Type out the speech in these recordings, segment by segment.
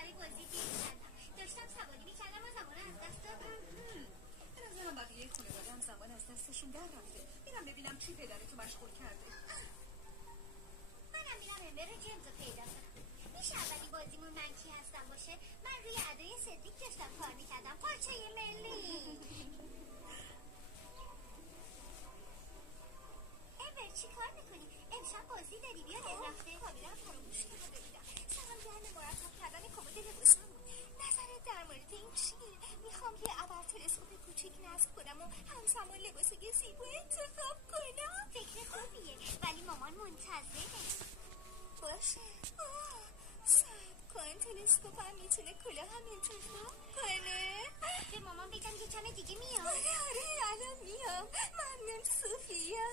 برای بازی دیر کردم. داشتم سواری میکردم و زمان از دست دادم. به نظرم بقیه خانواده هم زمان از دستشون در رفته. میرم ببینم چی پدرتو مشغول کرده. منم میرم امبر جیمز رو پیدا کنم. میشه اولی بازیمون من کی هستم باشه؟ من روی ادای صدیق داشتم کار میکردم. پارچه ملی. امبر چی کار میکنی؟ امشب بازی داری بیا رفته. کاملا فراموش کرده بودم. سرم گرم مرتب کردن کمد لباسم بود. نظرت در مورد این چیه؟ میخوام یه ابر تلسکوپ کوچیک نصب کنم و همزمان لباس زیبا انتخاب کنم. فکر خوبیه ولی مامان منتظره. باشه. صبر کن، تلسکوپم میتونه کلاه هم انتخاب کنه. به مامان بگم یه کم دیگه میام. آره الان میام. ممنون صوفیا.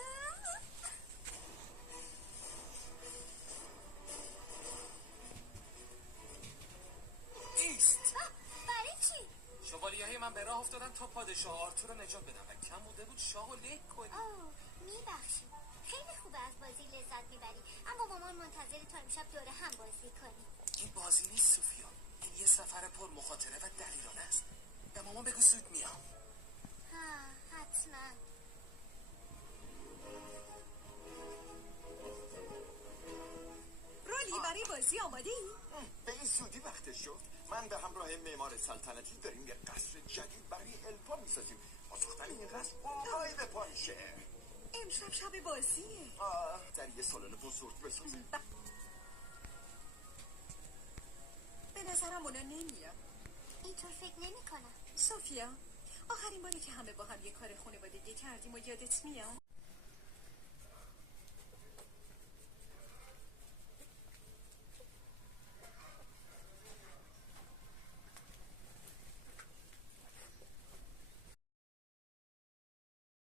ایست. برای چی؟ شوالیه‌های من به راه افتادن تا پادشاه آرتور رو نجات بدم و کم مونده بود شاه و له کنی. میبخشی. خیلی خوبه از بازی لذت میبری اما مامان منتظر تا امشب دوره هم بازی کنی. این بازی نیست سوفیا، این یه سفر پر مخاطره و دلیرانه است. به مامان بگو زود میام. ها حتما. رولی برای بازی آماده ای؟ به این زودی وقتش شد. من به همراه معمار سلطنتی داریم یه قصر جدید برای الپا میسازیم. ساختن این قصر بالای به پایشه. امشب شب بازیه. در یه سالن بزرگ بسازیم. به نظرم اونا نمیاد. اینطور فکر نمی کنم. سوفیا، آخرین باری که همه با هم یه کار خانوادگی کردیم و یادت میاد؟